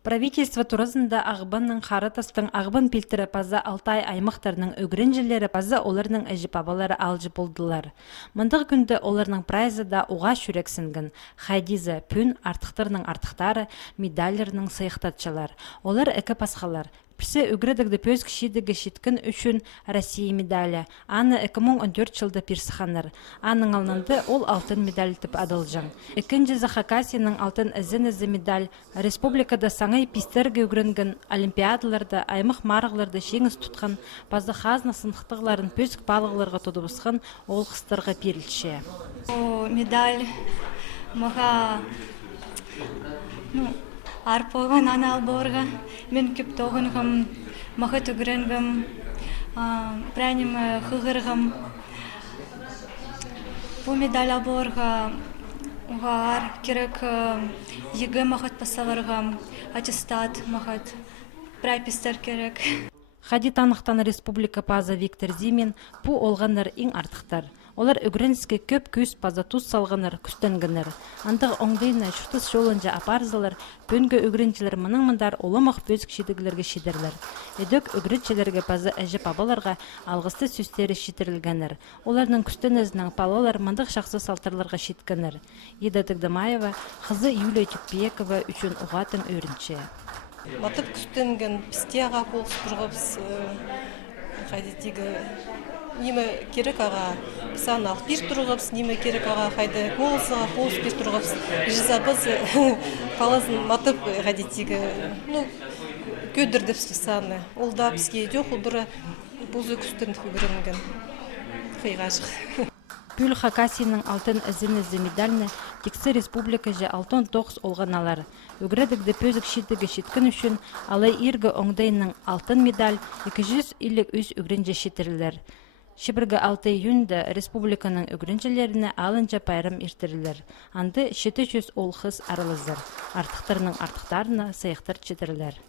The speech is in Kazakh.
Правительство турызмда ағбанның Харатастың ағбан пилтірі паза Алтай аймақтарының өгірінжілері паза оларының әжіпабалары алжы болдылар. Мұндық күнді оларының прайзы да уға шүрексінген. Хайдиза пүн артықтарының артықтары, медалерінің сайықтатчылар. Олар әкі пасқалар. Пірсе үгірідігді пөз кішедігі шеткін үшін Россия медалі. Аны 2014 жылда пирсіханыр. Аның алынды ол алтын медаль тіп адылжың. Екінші Хакасияның алтын ізі медаль. Республикада саңай пистерге үгірінген олимпиадаларда аймық марығларды шеңіз тұтқан, базы қазна сынықтығыларын пөзік балығыларға тұдыбысқан ол қыстырға перілші. Медаль мұға арпоған анал борға, мен көп тоғынғым, мұғы түгірінгім, прәнім қығырғым. Бұл медаль борға ар керек егі мұғыт пасаларғым, аттестат мұғыт, прайпистер керек. Хади танықтан республика паза Виктор Зимин бұл олғандар ең артықтар. Олар үгірінске көп көз паза тұз салғаныр, күстенгінір. Андығы оңдайына шүқтіс жолынжа апарзылар, бөнгі үгірінчілер мұның-мұндар олымақ бөзік шедігілерге шедірлер. Эдөк үгірінчілерге паза әжіп абаларға алғысты сөстері шетірілгенір. Оларның күстен өзінің палалар мұндық шақсы салтарларға шеткенір. Едадық Дамаева, қызы Юлия Тюкпиекова үшін ұғатын өрінші. Матып күстенген пістеға болыс тұрғыбыз қайдеттегі немі керек аға кысан ақ бір тұрғыбыз, немі керек аға қайды болысыға болыс бір тұрғыбыз. Жизабыз палазын матып қайдеттегі көдірдіп саны. Ол да бізге жоқ ұлдыры бұзы күстендік көрінген қиғашық. Пүл Хакасияның алтын ізі медальны тексе республика же алтын тоқс олғаналар. Үгіредікді пөзік шетігі шеткін үшін алай иргі оңдайының алтын медаль 200 илік үз үгірінже шетірілер. Шыбіргі 6 июньда республиканың үгірінжелеріне алынша пайрым ертірілер. Анды 700 олқыз арылызыр. Артықтарының артықтарына сайықтар четірілер.